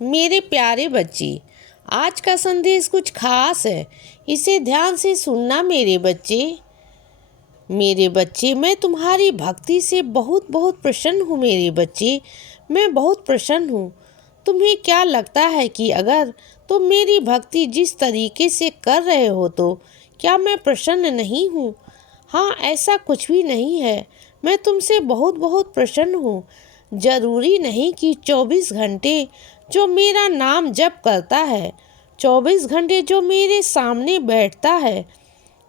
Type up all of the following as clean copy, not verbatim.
मेरे प्यारे बच्चे, आज का संदेश कुछ खास है। इसे ध्यान से सुनना मेरे बच्चे। मैं तुम्हारी भक्ति से बहुत बहुत प्रसन्न हूँ मेरे बच्चे। मैं बहुत प्रसन्न हूँ। तुम्हें क्या लगता है कि अगर तुम मेरी भक्ति जिस तरीके से कर रहे हो तो क्या मैं प्रसन्न नहीं हूँ? हाँ, ऐसा कुछ भी नहीं है। मैं तुमसे बहुत बहुत प्रसन्न हूँ। जरूरी नहीं कि 24 घंटे जो मेरा नाम जप करता है, 24 घंटे जो मेरे सामने बैठता है,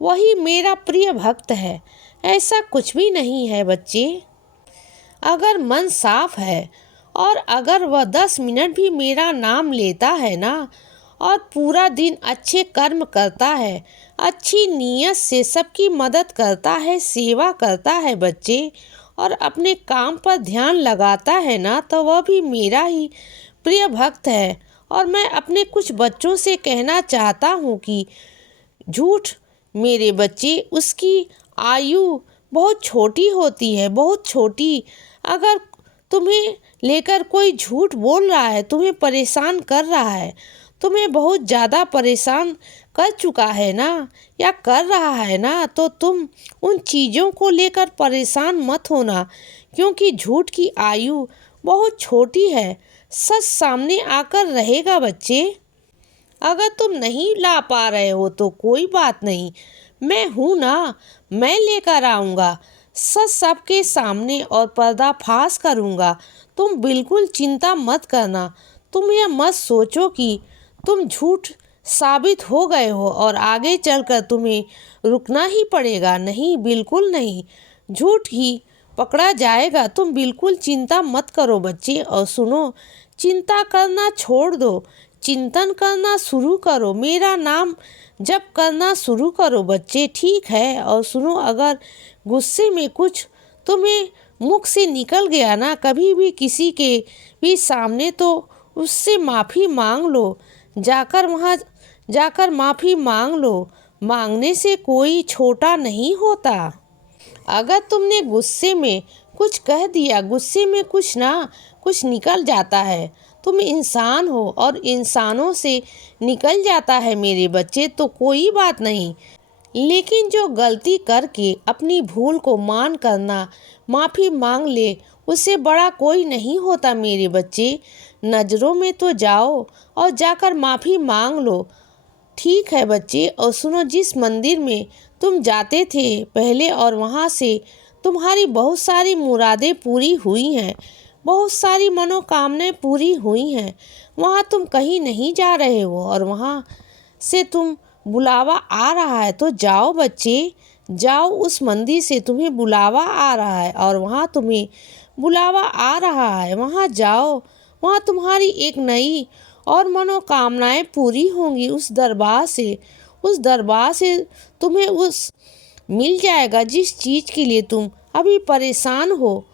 वही मेरा प्रिय भक्त है। ऐसा कुछ भी नहीं है बच्चे। अगर मन साफ है और अगर वह 10 मिनट भी मेरा नाम लेता है ना, और पूरा दिन अच्छे कर्म करता है, अच्छी नीयत से सबकी मदद करता है, सेवा करता है बच्चे, और अपने काम पर ध्यान लगाता है ना, तो वह भी मेरा ही प्रिय भक्त है। और मैं अपने कुछ बच्चों से कहना चाहता हूँ कि झूठ मेरे बच्चे, उसकी आयु बहुत छोटी होती है, बहुत छोटी। अगर तुम्हें लेकर कोई झूठ बोल रहा है, तुम्हें परेशान कर रहा है, तुम्हें बहुत ज़्यादा परेशान कर चुका है ना, या कर रहा है ना, तो तुम उन चीज़ों को लेकर परेशान मत होना, क्योंकि झूठ की आयु बहुत छोटी है। सच सामने आकर रहेगा बच्चे। अगर तुम नहीं ला पा रहे हो तो कोई बात नहीं, मैं हूँ ना, मैं लेकर आऊँगा सच सबके सामने और पर्दाफाश करूँगा। तुम बिल्कुल चिंता मत करना। तुम यह मत सोचो कि तुम झूठ साबित हो गए हो और आगे चलकर तुम्हें रुकना ही पड़ेगा। नहीं, बिल्कुल नहीं, झूठ ही पकड़ा जाएगा। तुम बिल्कुल चिंता मत करो बच्चे। और सुनो, चिंता करना छोड़ दो, चिंतन करना शुरू करो, मेरा नाम जप करना शुरू करो बच्चे, ठीक है? और सुनो, अगर गुस्से में कुछ तुम्हें मुख से निकल गया ना कभी भी किसी के भी सामने, तो उससे माफ़ी मांग लो। वहाँ जाकर माफ़ी मांग लो। मांगने से कोई छोटा नहीं होता। अगर तुमने गुस्से में कुछ कह दिया, गुस्से में कुछ निकल जाता है, तुम इंसान हो और इंसानों से निकल जाता है मेरे बच्चे, तो कोई बात नहीं। लेकिन जो गलती करके अपनी भूल को मान करना, माफ़ी मांग ले, उससे बड़ा कोई नहीं होता मेरे बच्चे। नज़रों में तो जाओ और जाकर माफ़ी मांग लो, ठीक है बच्चे? और सुनो, जिस मंदिर में तुम जाते थे पहले और वहाँ से तुम्हारी बहुत सारी मुरादें पूरी हुई हैं, बहुत सारी मनोकामनाएं पूरी हुई हैं, वहाँ तुम कहीं नहीं जा रहे हो और वहाँ से तुम बुलावा आ रहा है, तो जाओ बच्चे, जाओ। उस मंदिर से तुम्हें बुलावा आ रहा है और वहाँ तुम्हें बुलावा आ रहा है, वहाँ जाओ। वहाँ तुम्हारी एक नई और मनोकामनाएं पूरी होंगी। उस दरबार से तुम्हें उस मिल जाएगा जिस चीज़ के लिए तुम अभी परेशान हो,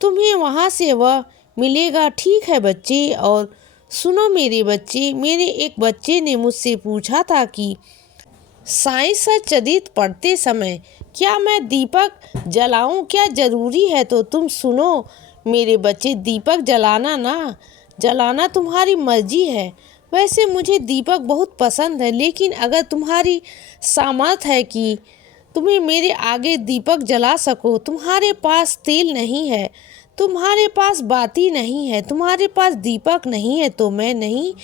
तुम्हें वहाँ से वह मिलेगा, ठीक है बच्चे? और सुनो मेरे बच्चे, मेरे एक बच्चे ने मुझसे पूछा था कि साइंस चरित पढ़ते समय क्या मैं दीपक जलाऊं, क्या ज़रूरी है? तो तुम सुनो मेरे बच्चे, दीपक जलाना तुम्हारी मर्जी है। वैसे मुझे दीपक बहुत पसंद है, लेकिन अगर तुम्हारी सामर्थ है कि तुम्हें मेरे आगे दीपक जला सको, तुम्हारे पास तेल नहीं है, तुम्हारे पास बाती नहीं है, तुम्हारे पास दीपक नहीं है, तो मैं नहीं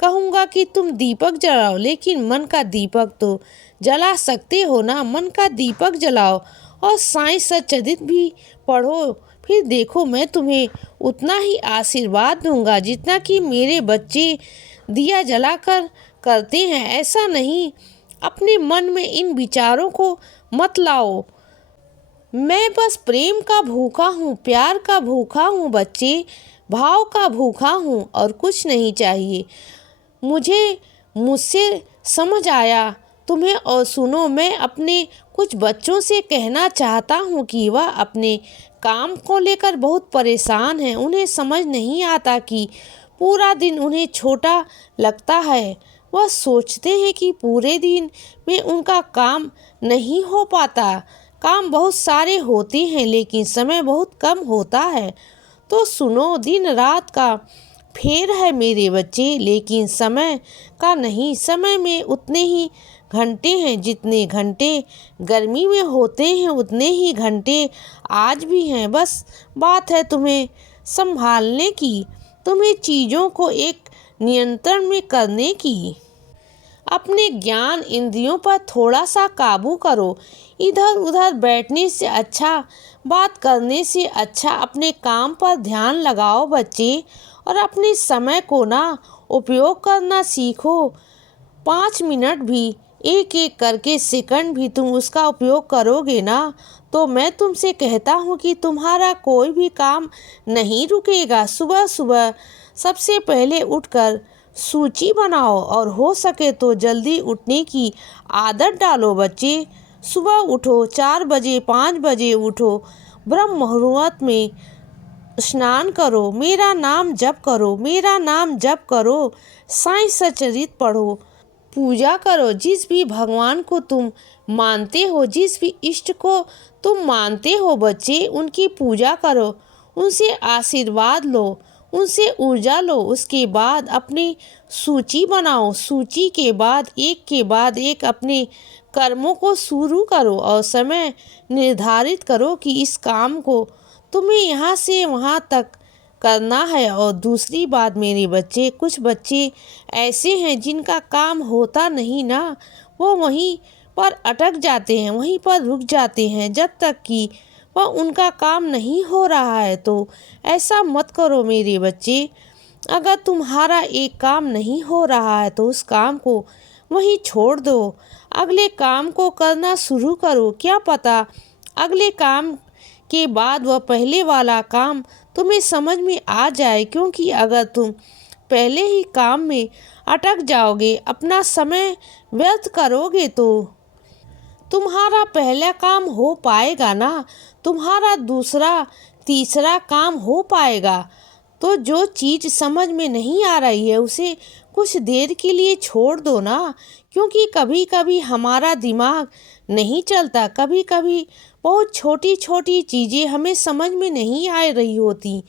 कहूँगा कि तुम दीपक जलाओ, लेकिन मन का दीपक तो जला सकते हो ना। मन का दीपक जलाओ और साइंस सच्चरित भी पढ़ो, फिर देखो मैं तुम्हें उतना ही आशीर्वाद दूंगा जितना कि मेरे बच्चे दिया जलाकर करते हैं। ऐसा नहीं, अपने मन में इन विचारों को मत लाओ। मैं बस प्रेम का भूखा हूँ, प्यार का भूखा हूँ बच्चे, भाव का भूखा हूँ, और कुछ नहीं चाहिए मुझसे समझ आया तुम्हें? और सुनो, मैं अपने कुछ बच्चों से कहना चाहता हूँ कि वह अपने काम को लेकर बहुत परेशान हैं। उन्हें समझ नहीं आता कि पूरा दिन उन्हें छोटा लगता है। वह सोचते हैं कि पूरे दिन में उनका काम नहीं हो पाता। काम बहुत सारे होते हैं लेकिन समय बहुत कम होता है। तो सुनो, दिन रात का फेर है मेरे बच्चे, लेकिन समय का नहीं। समय में उतने ही घंटे हैं जितने घंटे गर्मी में होते हैं, उतने ही घंटे आज भी हैं। बस बात है तुम्हें संभालने की, तुम्हें चीज़ों को एक नियंत्रण में करने की। अपने ज्ञान इंद्रियों पर थोड़ा सा काबू करो। इधर उधर बैठने से अच्छा, बात करने से अच्छा अपने काम पर ध्यान लगाओ बच्चे, और अपने समय को ना उपयोग करना सीखो। 5 मिनट भी, एक एक करके सेकंड भी तुम उसका उपयोग करोगे ना, तो मैं तुमसे कहता हूँ कि तुम्हारा कोई भी काम नहीं रुकेगा। सुबह सुबह सबसे पहले उठकर सूची बनाओ, और हो सके तो जल्दी उठने की आदत डालो बच्चे। सुबह उठो, 4 बजे 5 बजे उठो, ब्रह्म मुहूर्त में स्नान करो, मेरा नाम जप करो, मेरा नाम जप करो, साईं सचरित पढ़ो, पूजा करो। जिस भी भगवान को तुम मानते हो, जिस भी इष्ट को तुम मानते हो बच्चे, उनकी पूजा करो, उनसे आशीर्वाद लो, उनसे ऊर्जा लो। उसके बाद अपनी सूची बनाओ, सूची के बाद एक के बाद एक अपने कर्मों को शुरू करो, और समय निर्धारित करो कि इस काम को तुम्हें यहाँ से वहाँ तक करना है। और दूसरी बात मेरे बच्चे, कुछ बच्चे ऐसे हैं जिनका काम होता नहीं ना, वो वहीं पर अटक जाते हैं, वहीं पर रुक जाते हैं जब तक कि वह उनका काम नहीं हो रहा है। तो ऐसा मत करो मेरे बच्चे। अगर तुम्हारा एक काम नहीं हो रहा है तो उस काम को वहीं छोड़ दो, अगले काम को करना शुरू करो। क्या पता अगले काम के बाद वह पहले वाला काम तुम्हें समझ में आ जाए। क्योंकि अगर तुम पहले ही काम में अटक जाओगे, अपना समय व्यर्थ करोगे, तो तुम्हारा पहला काम हो पाएगा ना, तुम्हारा दूसरा तीसरा काम हो पाएगा। तो जो चीज़ समझ में नहीं आ रही है उसे कुछ देर के लिए छोड़ दो ना। क्योंकि कभी कभी हमारा दिमाग नहीं चलता, कभी कभी बहुत छोटी छोटी चीज़ें हमें समझ में नहीं आ रही होती,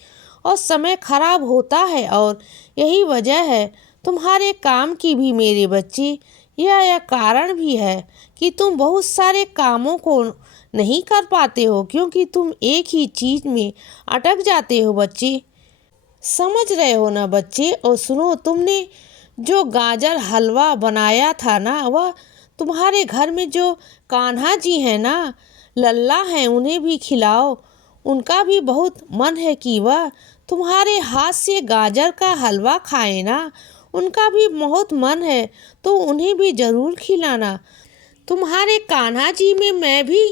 और समय खराब होता है। और यही वजह है तुम्हारे काम की भी मेरे बच्चे। यह कारण भी है कि तुम बहुत सारे कामों को नहीं कर पाते हो, क्योंकि तुम एक ही चीज़ में अटक जाते हो बच्चे। समझ रहे हो ना बच्चे। और सुनो, तुमने जो गाजर हलवा बनाया था ना, वह तुम्हारे घर में जो कान्हा जी हैं ना, लल्ला हैं, उन्हें भी खिलाओ। उनका भी बहुत मन है कि वह तुम्हारे हाथ से गाजर का हलवा खाए ना, उनका भी बहुत मन है, तो उन्हें भी ज़रूर खिलाना। तुम्हारे कान्हा जी में मैं भी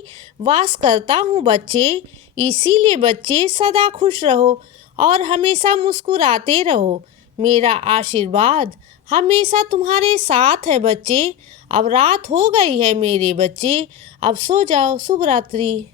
वास करता हूँ बच्चे। इसीलिए बच्चे सदा खुश रहो और हमेशा मुस्कुराते रहो। मेरा आशीर्वाद हमेशा तुम्हारे साथ है बच्चे। अब रात हो गई है मेरे बच्चे, अब सो जाओ। शुभ रात्रि।